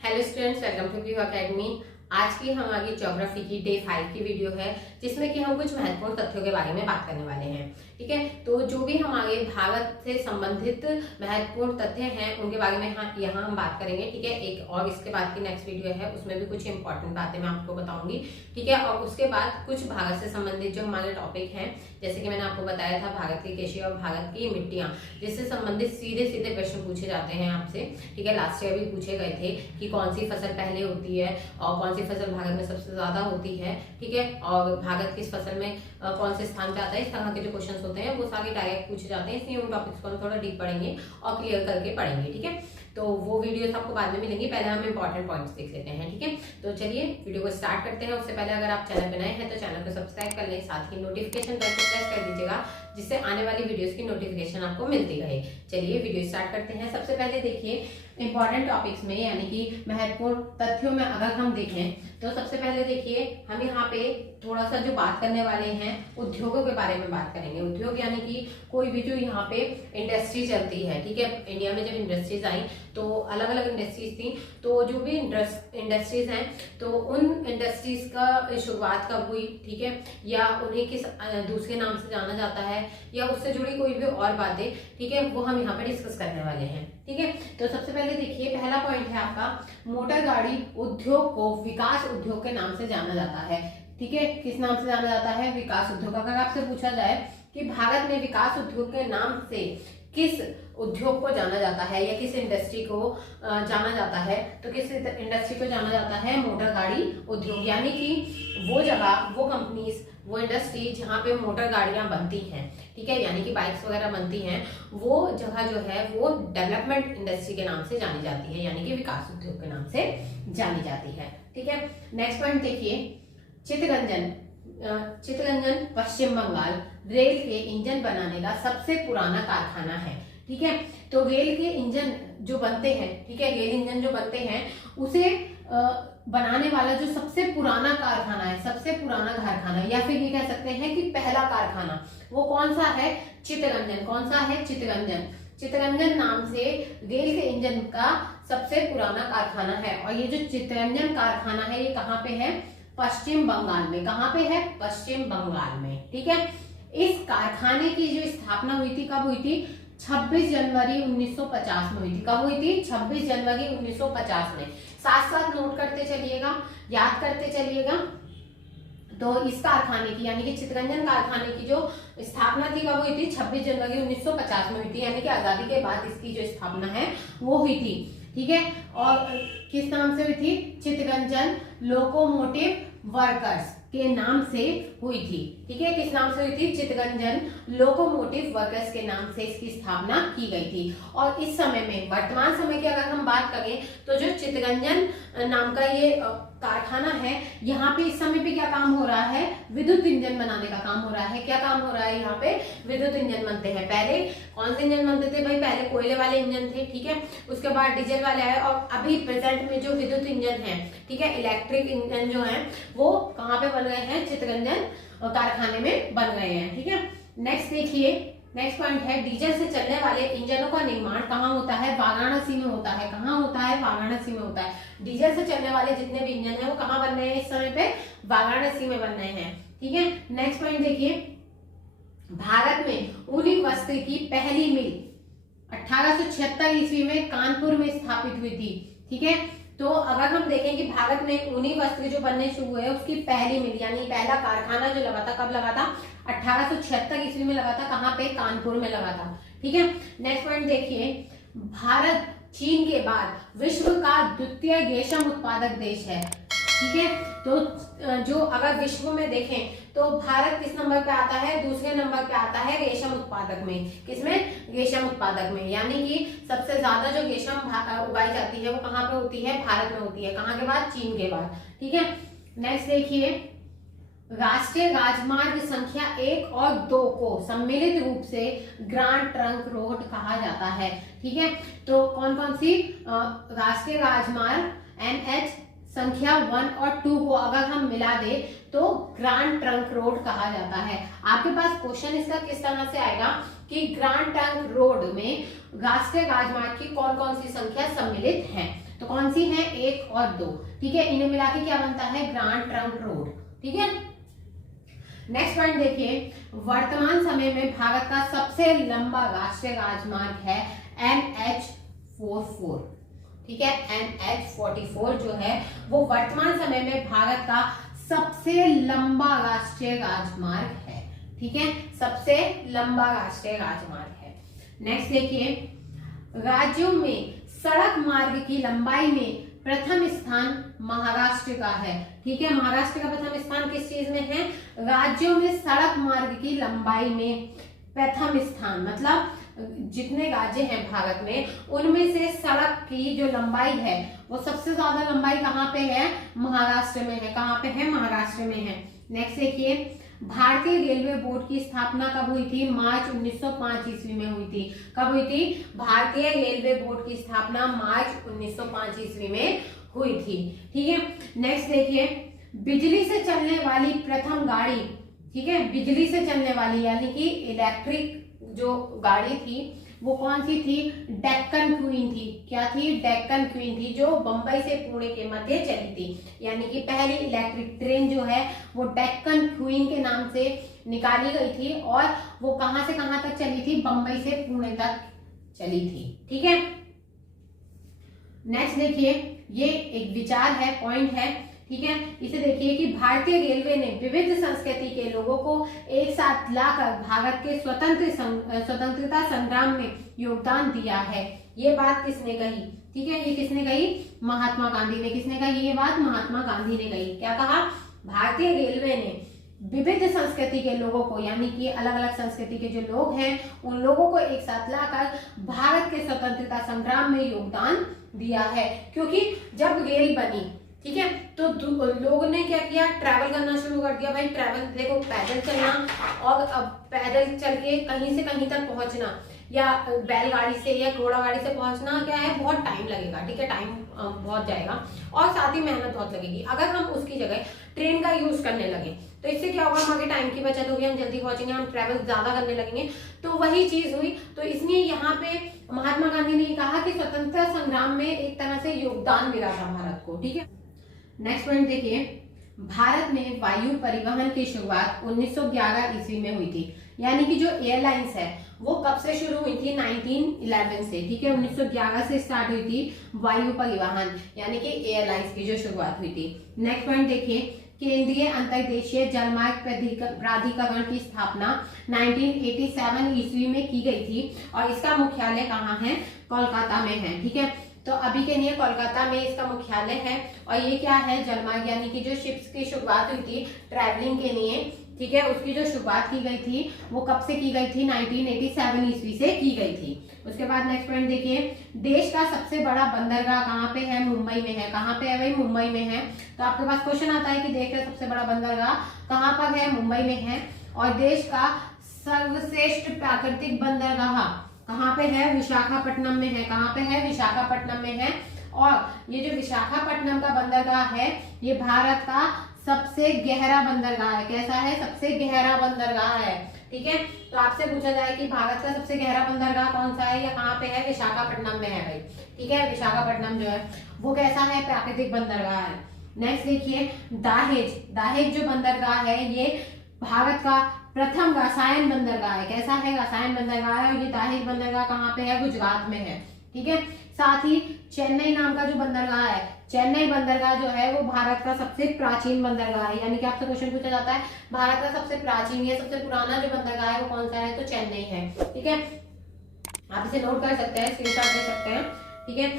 Hello students, welcome to view academy. आज की हमारी ज्योग्राफी की डे 5 की वीडियो है, जिसमें कि हम कुछ महत्वपूर्ण तथ्यों के बारे में बात करने वाले हैं। ठीक है, तो जो भी हमारे भारत से संबंधित महत्वपूर्ण तथ्य हैं उनके बारे में यहाँ हम बात करेंगे। ठीक है, एक और इसके बाद की नेक्स्ट वीडियो है, उसमें भी कुछ इंपॉर्टेंट बातें मैं आपको बताऊंगी। ठीक है, और उसके बाद कुछ भारत से संबंधित जो हमारे टॉपिक हैं, जैसे कि मैंने आपको बताया था भारत की कृषि और भारत की मिट्टियां, जिससे संबंधित सीधे सीधे प्रश्न पूछे जाते हैं आपसे। ठीक है, लास्ट ईयर भी पूछे गए थे कि कौन सी फसल पहले होती है और कौन सी फसल भारत में सबसे ज्यादा होती है। ठीक है, और भारत किस फसल में कौन से स्थान पे आता है। इस तरह के जो क्वेश्चंस होते हैं वो सारे डायरेक्ट पूछे जाते हैं, इसलिए उन टॉपिक्स को हम थोड़ा डीप पढ़ेंगे और क्लियर करके पढ़ेंगे। ठीक है, तो वो वीडियोस आपको बाद में मिलेंगी, पहले हम इंपॉर्टेंट पॉइंट्स देख लेते हैं। ठीक है, तो चलिए वीडियो को स्टार्ट करते हैं। उससे पहले अगर आप चैनल पे नए हैं तो चैनल को सब्सक्राइब कर लें, साथ ही नोटिफिकेशन बेल को प्रेस कर दीजिएगा, जिससे आने वाली वीडियोस की नोटिफिकेशन आपको मिलती रहे। चलिए वीडियो स्टार्ट करते हैं। सबसे पहले देखिए इंपॉर्टेंट टॉपिक्स में, यानी कि महत्वपूर्ण तथ्यों में अगर हम देखें तो सबसे पहले देखिए हम यहाँ पे थोड़ा सा जो बात करने वाले हैं उद्योगों के बारे में बात करेंगे। उद्योग यानी कि कोई भी जो यहाँ पे इंडस्ट्री चलती है। ठीक है, इंडिया में जब इंडस्ट्रीज आई तो अलग अलग इंडस्ट्रीज थी, तो जो भी इंडस्ट्रीज हैं तो उन इंडस्ट्रीज का शुरुआत कब हुई, ठीक है, या उन्हें किस दूसरे नाम से जाना जाता है, या उससे जुड़ी कोई भी और बातें, ठीक है, वो हम यहाँ पे डिस्कस करने वाले हैं। ठीक है, तो सबसे पहले देखिए पहला पॉइंट है आपका, मोटर गाड़ी उद्योग को विकास उद्योग के नाम से जाना जाता है। ठीक है, किस नाम से जाना जाता है? विकास उद्योग। अगर आपसे पूछा जाए कि भारत में विकास उद्योग के नाम से किस उद्योग को जाना जाता है या किस इंडस्ट्री को जाना जाता है, तो किस इंडस्ट्री को जाना जाता है? मोटर गाड़ी उद्योग। यानी कि वो जगह, वो कंपनीज, वो इंडस्ट्री जहाँ पे मोटर गाड़ियां बनती हैं, ठीक है, यानी कि बाइक्स वगैरह बनती हैं, वो जगह जो है वो डेवलपमेंट इंडस्ट्री के नाम से जानी जाती है, यानी कि विकास उद्योग के नाम से जानी जाती है। ठीक है, नेक्स्ट पॉइंट देखिए, चित्तरंजन पश्चिम बंगाल रेल के इंजन बनाने का सबसे पुराना कारखाना है। ठीक है, तो रेल के इंजन जो बनते हैं, ठीक है, रेल इंजन जो बनते हैं उसे बनाने वाला जो सबसे पुराना कारखाना है, सबसे पुराना कारखाना, या फिर ये कह सकते हैं कि पहला कारखाना, वो कौन सा है? चित्तरंजन। कौन सा है? चित्तरंजन। चित्तरंजन नाम से रेल के इंजन का सबसे पुराना कारखाना है। और ये जो चित्तरंजन कारखाना है ये कहाँ पे है? पश्चिम बंगाल में। कहाँ पे है? पश्चिम बंगाल में। ठीक है, इस कारखाने की जो स्थापना हुई थी, कब हुई थी? 26 जनवरी 1950 में हुई थी। कब हुई थी? 26 जनवरी 1950 में। साथ साथ नोट करते चलिएगा, याद करते चलिएगा। तो इस कारखाने की, यानी कि चित्तरंजन कारखाने की जो स्थापना थी कब हुई थी? 26 जनवरी 1950 में हुई थी, यानी कि आजादी के बाद इसकी जो स्थापना है वो हुई थी। ठीक है, और किस नाम से हुई थी? चित्तरंजन लोकोमोटिव वर्कर्स के नाम से हुई थी। ठीक है, किस नाम से हुई थी? चित्तरंजन लोकोमोटिव वर्कर्स के नाम से इसकी स्थापना की गई थी। और इस समय में, वर्तमान समय की अगर हम बात करें तो जो चित्तरंजन नाम का ये कारखाना है, यहाँ पे इस समय पे क्या काम हो रहा है? विद्युत इंजन बनाने का काम हो रहा है। क्या काम हो रहा है? यहाँ पे विद्युत इंजन बनते हैं। पहले कौन से इंजन बनते थे भाई? पहले कोयले वाले इंजन थे, ठीक है, उसके बाद डीजल वाले आए, और अभी प्रेजेंट में जो विद्युत इंजन है, ठीक है, इलेक्ट्रिक इंजन जो है वो कहाँ पे बन गए हैं? चित्तरंजन कारखाने में बन गए हैं। ठीक है, नेक्स्ट देखिए, नेक्स्ट पॉइंट है, डीजल से चलने वाले इंजनों का निर्माण कहाँ होता है? वाराणसी में होता है। कहाँ होता है? वाराणसी में होता है। डीजल से चलने वाले जितने भी इंजन है वो कहाँ बन रहे हैं इस समय पे? वाराणसी में बन रहे हैं। ठीक है, नेक्स्ट पॉइंट देखिए, भारत में ऊनी वस्त्र की पहली मिल 1876 ईस्वी में कानपुर में स्थापित हुई थी। ठीक है, तो अगर हम देखें कि भारत में ऊनी वस्त्र जो बनने शुरू हुए उसकी पहली मिल, यानी पहला कारखाना जो लगा था, कब लगा था? 1876 ईस्वी में लगा था। कहाँ पे? कानपुर में लगा था। ठीक है, नेक्स्ट पॉइंट देखिए, भारत चीन के बाद विश्व का द्वितीय रेशम उत्पादक देश है। ठीक है, तो जो अगर विश्व में देखें तो भारत किस नंबर पे आता है? दूसरे नंबर पे आता है रेशम उत्पादक में। किसमें? रेशम उत्पादक में। यानी कि सबसे ज्यादा जो रेशम उगाई जाती है वो कहाँ पे होती है? भारत में होती है। कहाँ के बाद? चीन के बाद। ठीक है, नेक्स्ट देखिए, राष्ट्रीय राजमार्ग संख्या 1 और 2 को सम्मिलित रूप से ग्रांड ट्रंक रोड कहा जाता है। ठीक है, तो कौन कौन सी राष्ट्रीय राजमार्ग NH संख्या 1 और 2 को अगर हम मिला दे तो ग्रांड ट्रंक रोड कहा जाता है। आपके पास क्वेश्चन इसका किस तरह से आएगा कि ग्रांड ट्रंक रोड में राष्ट्रीय राजमार्ग की कौन कौन सी संख्या सम्मिलित है। तो कौन सी है, 1 और 2, ठीक है। इन्हें मिला के क्या बनता है, ग्रांड ट्रंक रोड, ठीक है। नेक्स्ट पॉइंट देखिए, वर्तमान समय में भारत का सबसे लंबा राष्ट्रीय राजमार्ग है NH44, ठीक है। NH44 जो है वो वर्तमान समय में भारत का सबसे लंबा राष्ट्रीय राजमार्ग है, ठीक है, सबसे लंबा राष्ट्रीय राजमार्ग है। नेक्स्ट देखिए, राज्यों में सड़क मार्ग की लंबाई में प्रथम स्थान महाराष्ट्र का है, ठीक है। महाराष्ट्र का प्रथम स्थान किस चीज में है, राज्यों में सड़क मार्ग की लंबाई में प्रथम स्थान, मतलब जितने राज्य हैं भारत में उनमें से सड़क की जो लंबाई है वो सबसे ज्यादा लंबाई कहाँ पे है, महाराष्ट्र में है। कहाँ पे है, महाराष्ट्र में है। नेक्स्ट देखिए, भारतीय रेलवे बोर्ड की स्थापना कब हुई थी, मार्च 1905 ईस्वी में हुई थी। कब हुई थी, भारतीय रेलवे बोर्ड की स्थापना मार्च 1905 ईस्वी में हुई थी, ठीक है। नेक्स्ट देखिए, बिजली से चलने वाली प्रथम गाड़ी, ठीक है, बिजली से चलने वाली यानी कि इलेक्ट्रिक जो गाड़ी थी वो कौन सी थी, डेक्कन क्वीन थी। क्या थी, डेक्कन क्वीन थी, जो बंबई से पुणे के मध्य चली थी। यानी कि पहली इलेक्ट्रिक ट्रेन जो है वो डेक्कन क्वीन के नाम से निकाली गई थी और वो कहां से कहां तक चली थी, बंबई से पुणे तक चली थी, ठीक है। नेक्स्ट देखिए, ये एक विचार है, पॉइंट है, ठीक है। इसे देखिए कि भारतीय रेलवे ने विविध संस्कृति के लोगों को एक साथ लाकर भारत के स्वतंत्रता संग्राम में योगदान दिया है। ये बात किसने कही, ठीक है, ये किसने कही, महात्मा गांधी ने। किसने कही ये बात, महात्मा गांधी ने कही। क्या कहा, भारतीय रेलवे ने विविध संस्कृति के लोगों को, यानी कि अलग अलग संस्कृति के जो लोग हैं उन लोगों को एक साथ लाकर भारत के स्वतंत्रता संग्राम में योगदान दिया है। क्योंकि जब रेल बनी, ठीक है, तो लोगों ने क्या किया, ट्रैवल करना शुरू कर दिया। भाई ट्रैवल देखो, पैदल चलना और अब पैदल चल के कहीं से कहीं तक पहुंचना या बैलगाड़ी से या घोड़ा गाड़ी से पहुंचना क्या है, बहुत टाइम लगेगा, ठीक है, टाइम बहुत जाएगा और साथ ही मेहनत बहुत लगेगी। अगर हम उसकी जगह ट्रेन का यूज करने लगे तो इससे क्या होगा, हमारे टाइम की बचत होगी, हम जल्दी पहुंचेंगे, हम ट्रैवल ज्यादा करने लगेंगे। तो वही चीज हुई। तो इसलिए यहाँ पे महात्मा गांधी ने कहा कि स्वतंत्रता संग्राम में एक तरह से योगदान मिला था भारत को, ठीक है। नेक्स्ट पॉइंट देखिए, भारत में वायु परिवहन की शुरुआत 1911 ईस्वी में हुई थी। यानी कि जो एयरलाइंस है वो कब से शुरू हुई थी, 1911 से, ठीक है, 1911 से स्टार्ट हुई थी वायु परिवहन यानी कि एयरलाइंस की जो शुरुआत हुई थी। नेक्स्ट पॉइंट देखिए, केंद्रीय अंतर्देशीय जलमार्ग प्राधिकरण की स्थापना 1987 ईस्वी में की गई थी और इसका मुख्यालय कहाँ है, कोलकाता में है, ठीक है। तो अभी के लिए कोलकाता में इसका मुख्यालय है और ये क्या है, जलमार्ग यानी कि जो शिप्स की शुरुआत हुई थी ट्रैवलिंग के लिए, ठीक है, उसकी जो शुरुआत की गई थी वो कब से की गई थी, 1987 ईस्वी से की गई थी। उसके बाद नेक्स्ट पॉइंट देखिए, देश का सबसे बड़ा बंदरगाह कहाँ पे है, मुंबई में है। कहाँ पे है भाई, मुंबई में है। तो आपके पास क्वेश्चन आता है कि देश का सबसे बड़ा बंदरगाह कहाँ पर है, मुंबई में है। और देश का सर्वश्रेष्ठ प्राकृतिक बंदरगाह कहाँ पे है, विशाखापट्टनम में है। कहाँ पे है, विशाखापट्टनम में है। और ये जो विशाखापट्टनम का बंदरगाह है ये भारत का सबसे गहरा बंदरगाह है। कैसा है, सबसे गहरा बंदरगाह है, ठीक है। तो आपसे पूछा जाए कि भारत का सबसे गहरा बंदरगाह कौन सा है या कहाँ पे है, विशाखापट्टनम में है भाई, ठीक है। विशाखापट्टनम जो है वो कैसा है, प्राकृतिक बंदरगाह है। नेक्स्ट देखिए, दाहेज जो बंदरगाह है ये भारत का प्रथम रसायन बंदरगाह है। कैसा है, रसायन बंदरगाह है। और ये दाहेज बंदरगाह कहाँ पे है, गुजरात में है, ठीक है। साथ ही चेन्नई नाम का जो बंदरगाह है, चेन्नई बंदरगाह जो है वो भारत का सबसे प्राचीन बंदरगाह है। यानी कि आपसे क्वेश्चन पूछा जाता है भारत का सबसे प्राचीन या सबसे पुराना जो बंदरगाह है वो कौन सा है, तो चेन्नई है, ठीक है। आप इसे नोट कर सकते हैं, स्क्रीनशॉट ले सकते हैं, ठीक है।